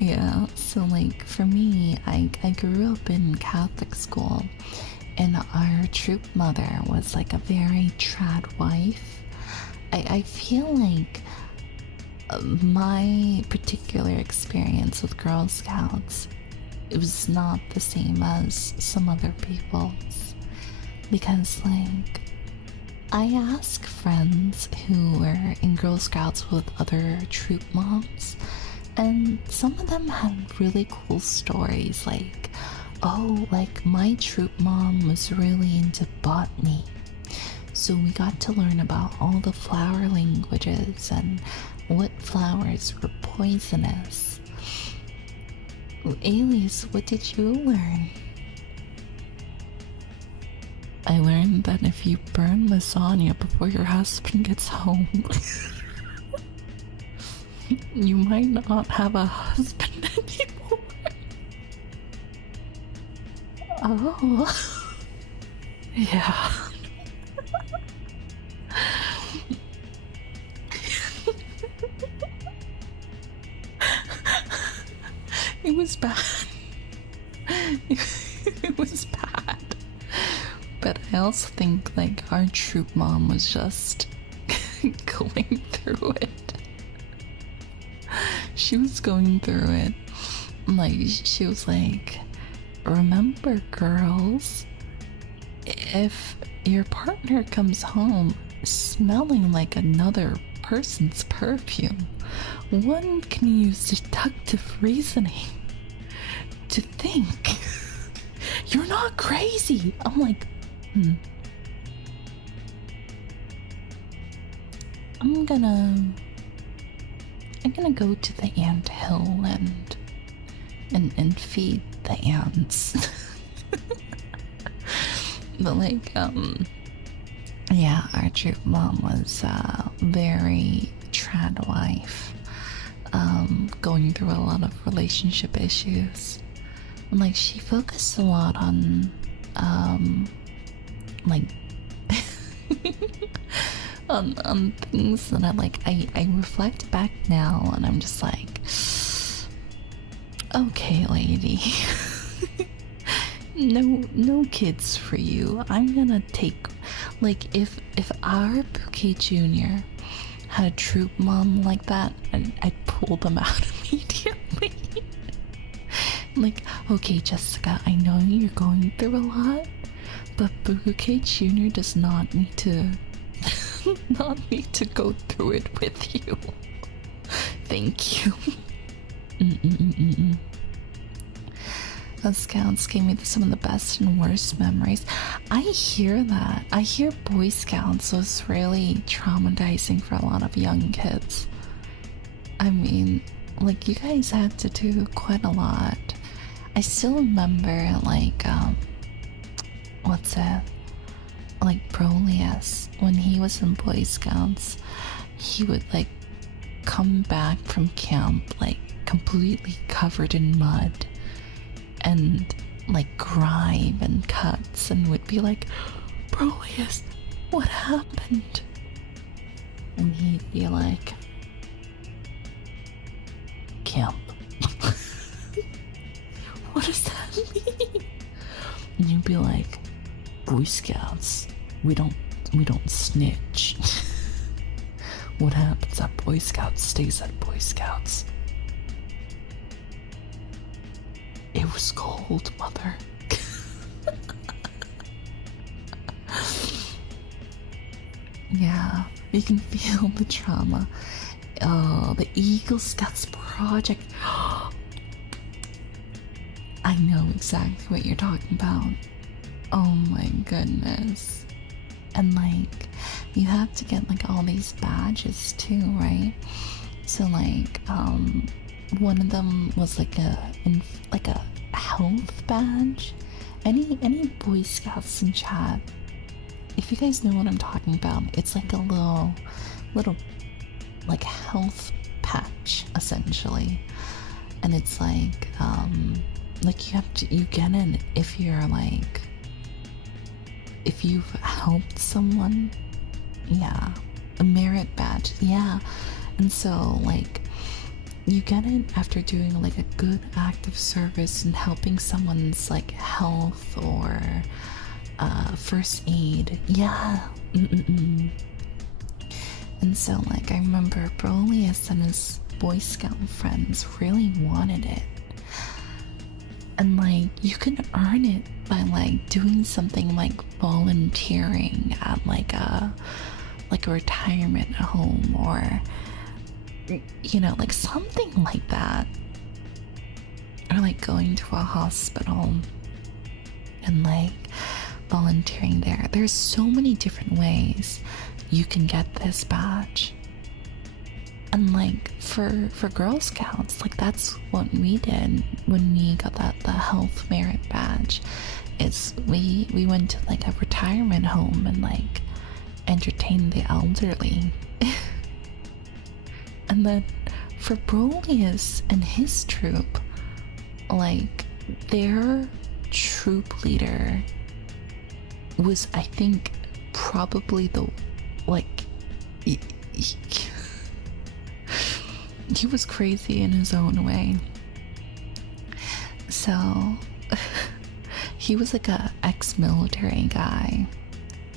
Yeah, so like for me, I grew up in Catholic school, and our troop mother was like a very trad wife. I feel like my particular experience with Girl Scouts, it was not the same as some other people's, because like I ask friends who were in Girl Scouts with other troop moms, and some of them had really cool stories like, oh, like my troop mom was really into botany. So we got to learn about all the flower languages and what flowers were poisonous. Alias, what did you learn? I learned that if you burn lasagna before your husband gets home, you might not have a husband anymore. Oh. Yeah. It was bad. It was bad. But I also think like our troop mom was just going through it. She was going through it. Like, she was like, remember, girls, if your partner comes home smelling like another person's perfume, one can use deductive reasoning to think you're not crazy. I'm like, I'm gonna go to the ant hill and feed the ants. But like, yeah, our troop mom was very trad wife, going through a lot of relationship issues. And like, she focused a lot on like on things that I reflect back now, and I'm just like, okay, lady. No kids for you. I'm gonna take, like, if our Bouquet Jr. had a troop mom like that, I'd pull them out immediately. Like, okay, Jessica, I know you're going through a lot, but Bouquet Jr. does not need to go through it with you. Thank you. The Scouts gave me some of the best and worst memories. I hear that. I hear Boy Scouts was really traumatizing for a lot of young kids. I mean, like, you guys had to do quite a lot. I still remember, like, what's it? Like, Alias, when he was in Boy Scouts, he would, like, come back from camp, like, completely covered in mud and like grime and cuts, and would be like, Alias, what happened? And he'd be like, camp. What does that mean? And you'd be like, Boy Scouts, we don't snitch. What happens at Boy Scouts stays at Boy Scouts. It was cold, mother. Yeah, you can feel the trauma. Oh, the Eagle Scouts project. I know exactly what you're talking about. Oh my goodness. And like, you have to get like all these badges too, right? So like, one of them was like a health badge. Any Boy Scouts in chat, if you guys know what I'm talking about, it's like a little like health patch essentially, and it's like you get it if you're like, if you've helped someone. Yeah, a merit badge. Yeah. And so like, you get it after doing like a good act of service and helping someone's like health or first aid. Yeah. And so like I remember Brolius and his Boy Scout friends really wanted it. And like you can earn it by like doing something like volunteering at like a retirement home, or you know, like something like that, or like going to a hospital and like volunteering there. There's so many different ways you can get this badge. And like for Girl Scouts, like that's what we did when we got the health merit badge. Is we went to like a retirement home and like entertained the elderly. And then for Brolius and his troop, like their troop leader was, I think, probably the like he was crazy in his own way. So he was like a ex-military guy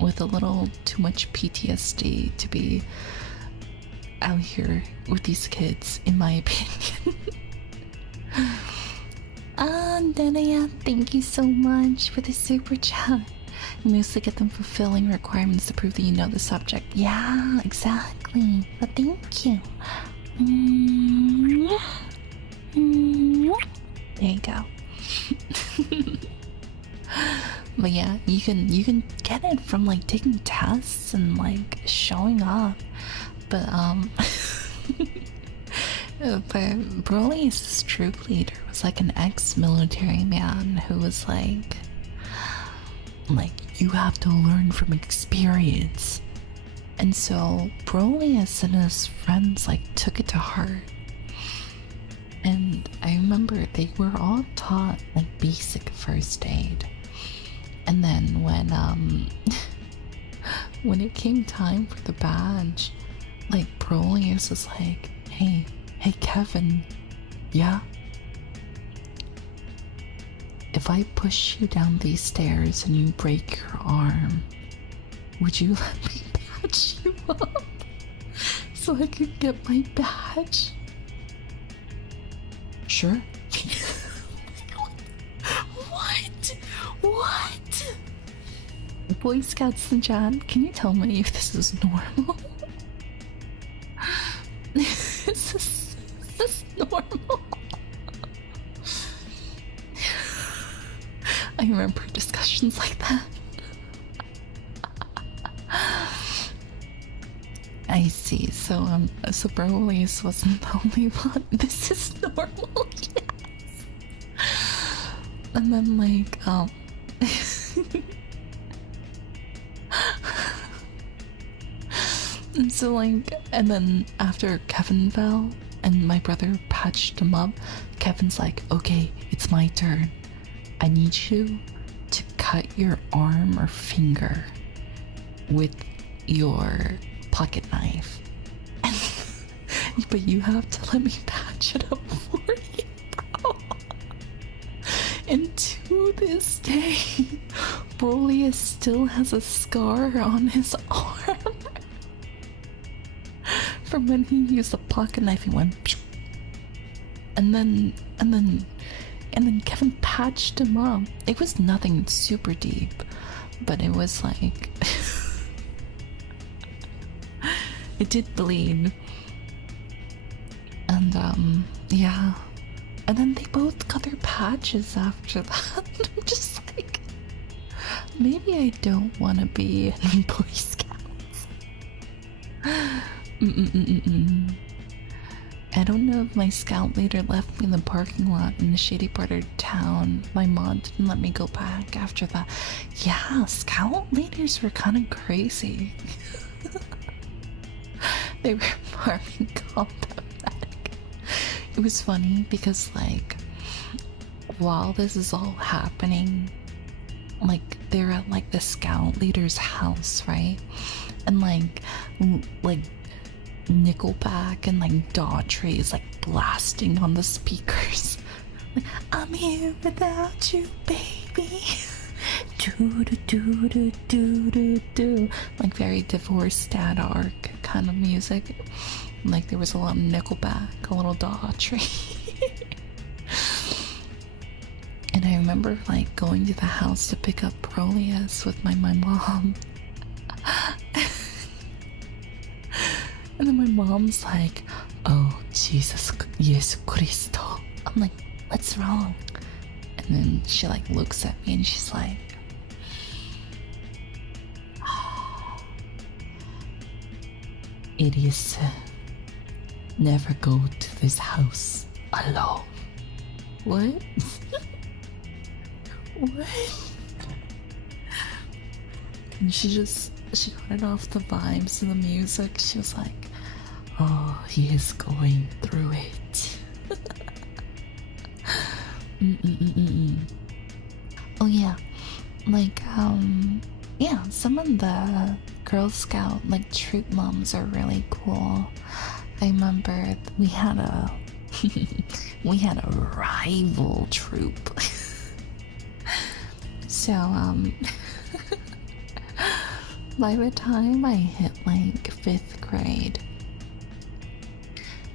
with a little too much PTSD to be out here with these kids, in my opinion. Denaya, thank you so much for the super chat. You mostly get them fulfilling requirements to prove that you know the subject. Yeah, exactly. But thank you. There you go. But yeah, you can get it from like taking tests and like showing up. But but Broly's troop leader was like an ex-military man who was like you have to learn from experience. And so Brolius and his friends like took it to heart. And I remember they were all taught like basic first aid. And then when it came time for the badge, like Brolius was like, hey Kevin, yeah? If I push you down these stairs and you break your arm, would you let me patch you up so I could get my badge? Sure. What? Boy Scouts and John, can you tell me if this is normal? Is this normal? I remember discussions like that. I see. So Brolius wasn't the only one. This is normal. Yes. And then like and so like, and then after Kevin fell and my brother patched him up, Kevin's like, okay, it's my turn. I need you to cut your arm or finger with your pocket knife. But you have to let me patch it up for you, bro. And to this day, Brolius still has a scar on his arm from when he used a pocket knife and went pew. And then Kevin patched him up. It was nothing super deep, but it was like it did bleed. And yeah. And then they both got their patches after that. I'm just like, maybe I don't want to be in Boy Scouts. I don't know if my scout leader left me in the parking lot in the shady part of town. My mom didn't let me go back after that. Yeah, scout leaders were kind of crazy. They were farming combat back. It was funny because like, while this is all happening, like they're at like the scout leader's house, right? And like Nickelback and like Daughtry is like blasting on the speakers. Like, I'm here without you, baby. Do do do do do do do. Like very divorced dad arc kind of music. Like there was a lot of Nickelback, a little Daughtry. And I remember like going to the house to pick up Alias with my mom. And then my mom's like, oh, Jesus, Yesu Cristo. I'm like, what's wrong? And then she like looks at me and she's like, Alias, never go to this house alone. What? What? And she got it off the vibes and the music. She was like, oh, he is going through it. Oh yeah, like yeah, some of the Girl Scout like troop moms are really cool. I remember we had a rival troop. So by the time I hit like 5th grade,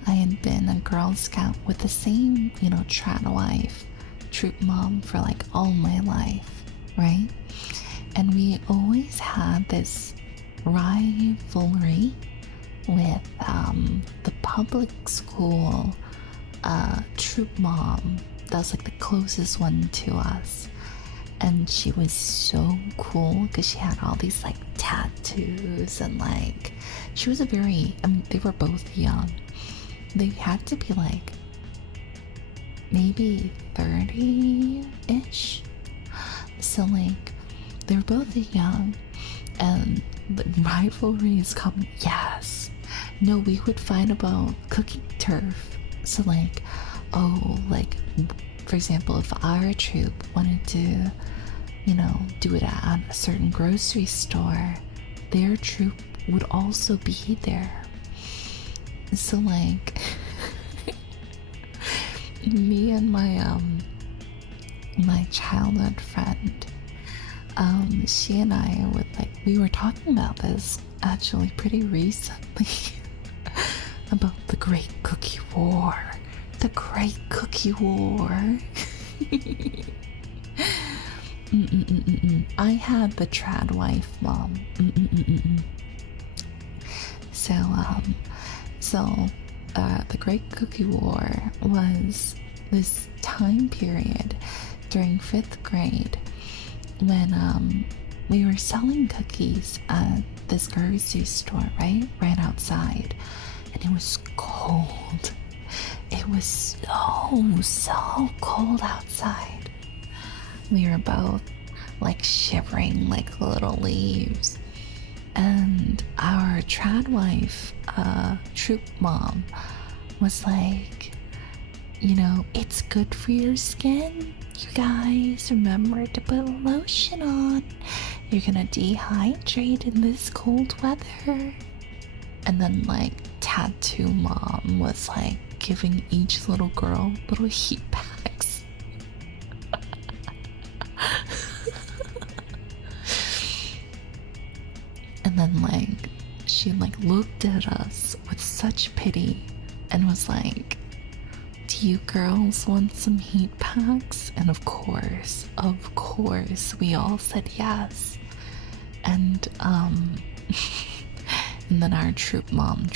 I had been a Girl Scout with the same, trad wife, troop mom for like all my life, right? And we always had this rivalry with the public school troop mom that was like the closest one to us. And she was so cool because she had all these like tattoos and like she was they were both young. They had to be like maybe 30-ish. So like they were both young and the rivalries come. Yes. No, we would fight about cooking turf. So like, oh, like for example, if our troop wanted to, do it at a certain grocery store, their troop would also be there. So like me and my my childhood friend, she and I would we were talking about this actually pretty recently about the Great Cookie War. The Great Cookie War. I had the trad wife mom. So the Great Cookie War was this time period during 5th grade when we were selling cookies at this grocery store, right outside, and it was cold. It was so cold outside. We were both shivering like little leaves. And our trad wife, troop mom, was like, it's good for your skin. You guys remember to put lotion on. You're gonna dehydrate in this cold weather. And then tattoo mom was giving each little girl little heat packs. And then she looked at us with such pity and was like, do you girls want some heat packs? And of course we all said yes. And and then our troop mom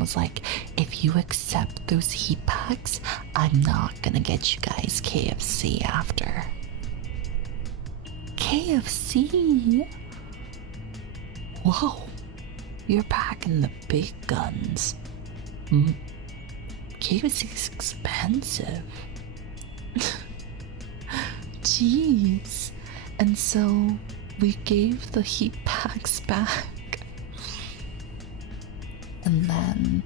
was like, if you accept those heat packs, I'm not gonna get you guys KFC after. KFC? Whoa, you're packing the big guns. KFC's expensive. Jeez. And so we gave the heat packs back. And then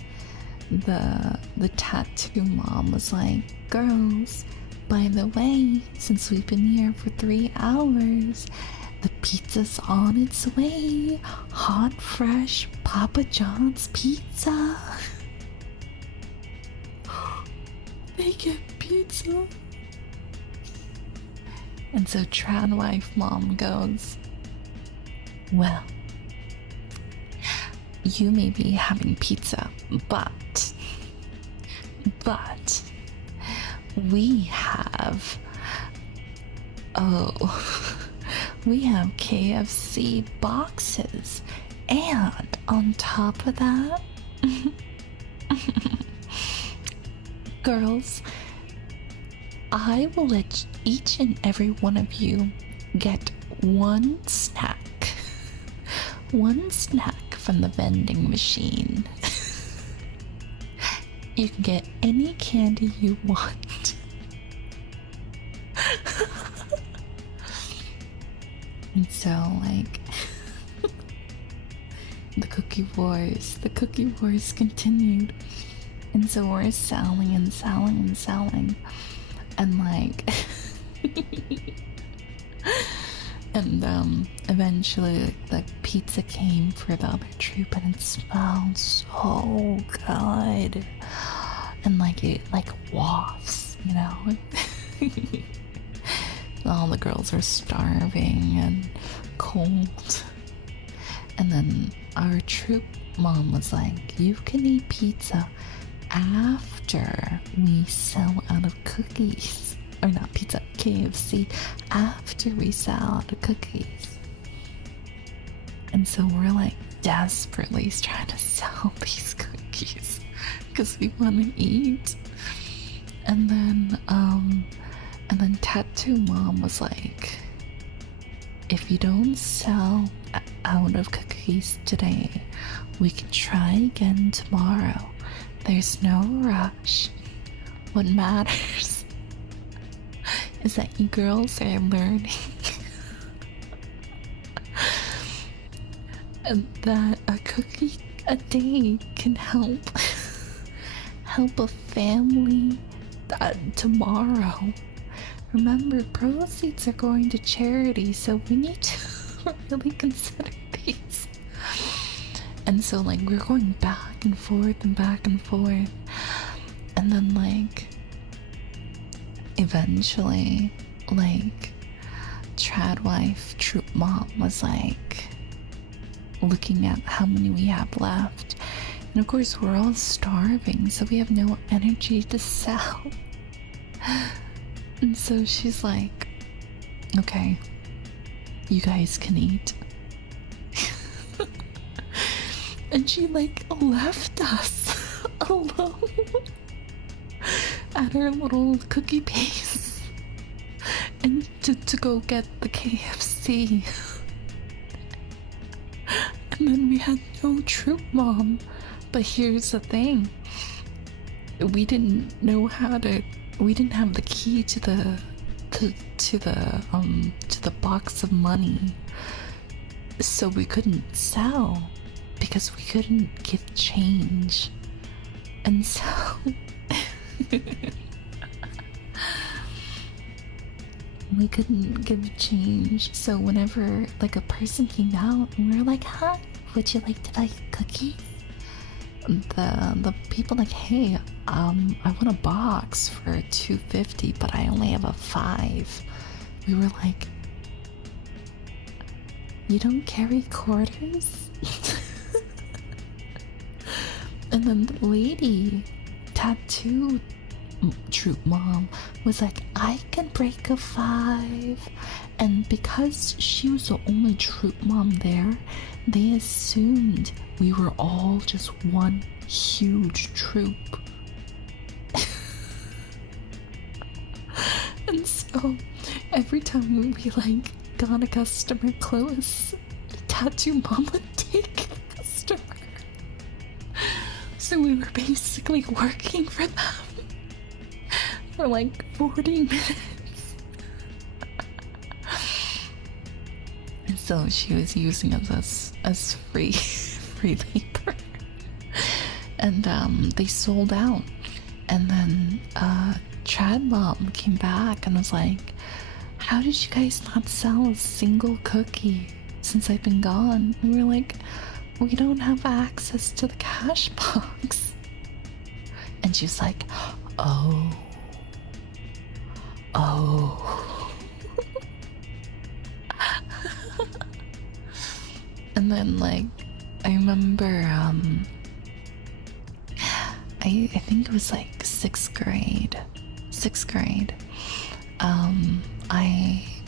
the tattoo mom was like, girls, by the way, since we've been here for 3 hours, the pizza's on its way. Hot, fresh Papa John's pizza. they get pizza. And so trad wife mom goes, well, you may be having pizza, but we have, we have KFC boxes, and on top of that, girls, I will let each and every one of you get one snack from the vending machine. You can get any candy you want. And so, like, the cookie wars continued. And so we're selling and like, and eventually the pizza came for the other troop, and it smelled so good, and like it like wafts, you know. All the girls are starving and cold, and then our troop mom was like, you can eat pizza after we sell out of cookies. Or not pizza, KFC, after we sell out of cookies. And so we're like desperately trying to sell these cookies because we want to eat. And then Tattoo Mom was like, if you don't sell out of cookies today, we can try again tomorrow. There's no rush. What matters is that you girls are learning and that a cookie a day can help a family tomorrow. Remember, proceeds are going to charity, so we need to really consider these. And so, like, we're going back and forth, and then, like, eventually, like, trad wife troop mom was like looking at how many we have left, and of course we're all starving, so we have no energy to sell. And so she's like, okay, you guys can eat. And she like left us alone at her little cookie base and to go get the KFC. And then we had no troop mom. But here's the thing, we didn't have the key to the box of money, so we couldn't sell because we couldn't give change. And so we couldn't give change, so whenever like a person came out and we were like, hi, would you like to buy cookies? The people like, hey, I want a box for $2.50, but I only have a $5. We were like, you don't carry quarters? And then the lady, tattoo troop mom, was like, I can break a $5. And because she was the only troop mom there, they assumed we were all just one huge troop. And so every time we like got a customer close, tattoo mom would take the customer. So we were basically working for them for like 40 minutes. And so she was using us as free labor. And they sold out. And then Trad Mom came back and was like, how did you guys not sell a single cookie since I've been gone? And we were like, we don't have access to the cash box. And she was like, oh, Oh. And then, like, I remember, I think it was like sixth grade. Sixth grade.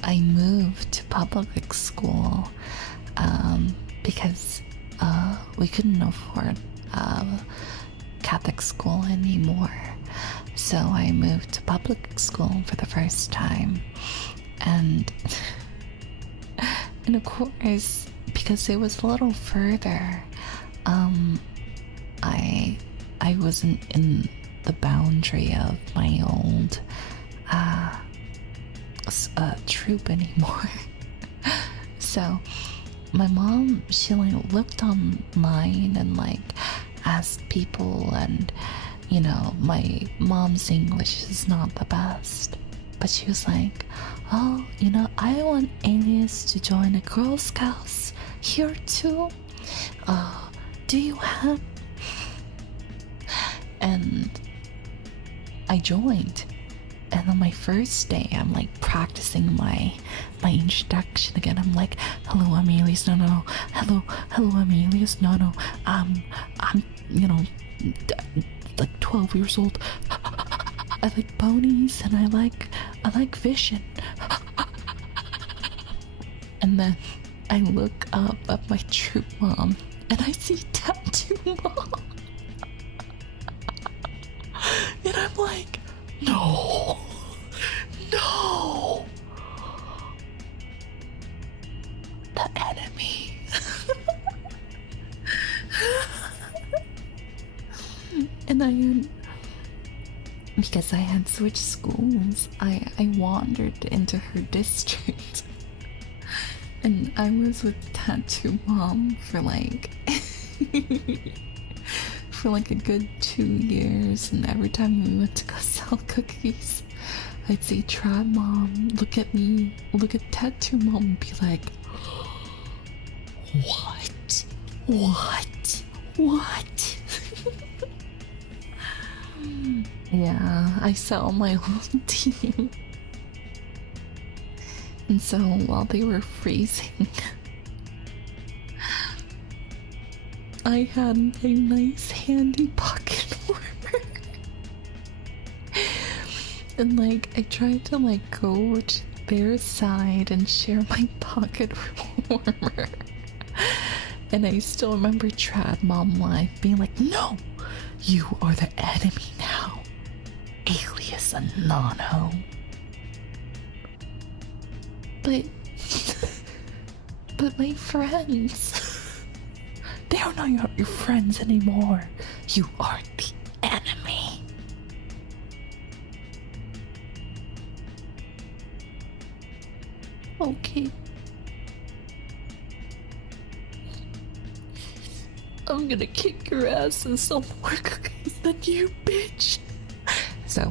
I moved to public school, because we couldn't afford Catholic school anymore. So I moved to public school for the first time, and and of course, because it was a little further, I wasn't in the boundary of my old troop anymore. So my mom, she like looked online and like asked people, and you know, my mom's English is not the best, but she was like, oh, you know, I want Alias to join the Girl Scouts here too. Do you have? And I joined. And on my first day, I'm like practicing my introduction again. I'm like, hello, I'm Alias. No. Hello, I'm Alias. No. I'm, you know, like 12 years old. I like ponies and I like fishing. And then I look up at my troop mom and I see tattoo mom. And I'm like, no. The enemy. And because I had switched schools, I wandered into her district. And I was with Tattoo Mom for like a good 2 years, and every time we went to go sell cookies, I'd see Trad Mom look at me, look at Tattoo Mom and be like, What? Yeah, I sell my whole team. And so while they were freezing, I had a nice handy pocket warmer. And like, I tried to like go to their side and share my pocket warmer. And I still remember Trad Mom Live being like, no, you are the enemy now. Alias Anono. But my friends, they are not your friends anymore. You are the enemy. Okay. I'm gonna kick your ass and sell more cookies than you, bitch. So.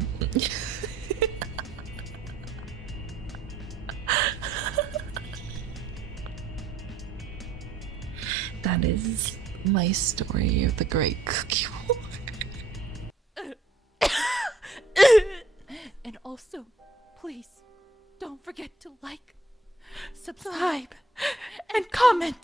That is my story of the Great Cookie War. And also, please, don't forget to like, subscribe, and comment.